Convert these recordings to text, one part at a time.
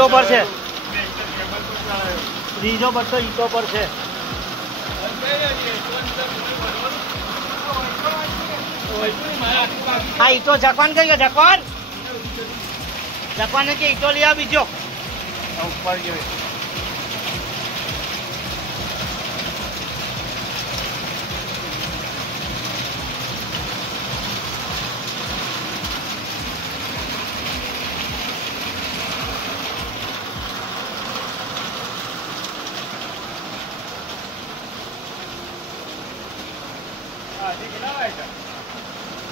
ઈંટો પર છે. ત્રીજો બટ્ટો ઈંટો પર છે. આ ઈંટો જકવાન કઈ ગયો? જકવાને કે ઈંટો લઈ આવ બીજો ઉપર ગયો.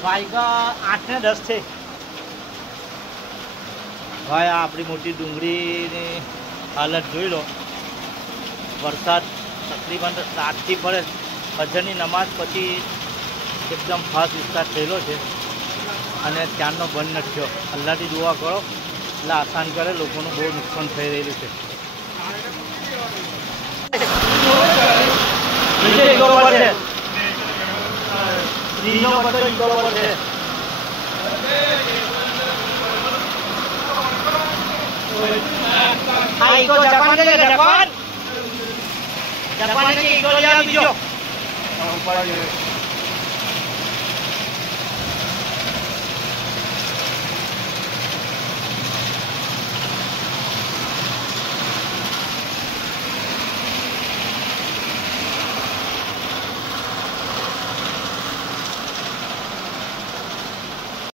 વાયગા 8 ને 10 છે ભાઈ. આ આપણી મોટી ડુંગળીની હાલત જોઈ લો. વરસાદ તકરીબન રાતથી પડે, ફજરની નમાઝ પછી એકદમ ખાસ વિસ્તાર થયેલો છે અને ત્યારનો બંધ નથી થયો. અલ્લાહથી દુઆ કરો એટલે આસાન કરે. લોકોનું બહુ નુકસાન થઈ રહેલું છે. ત્રીજો બટ્ટો ઈંટો પર છે. આ ઈંટો જકવાન કઈ ગયો? જકવાને કે ઈંટો લઈ આવ બીજો ઉપર ગયો.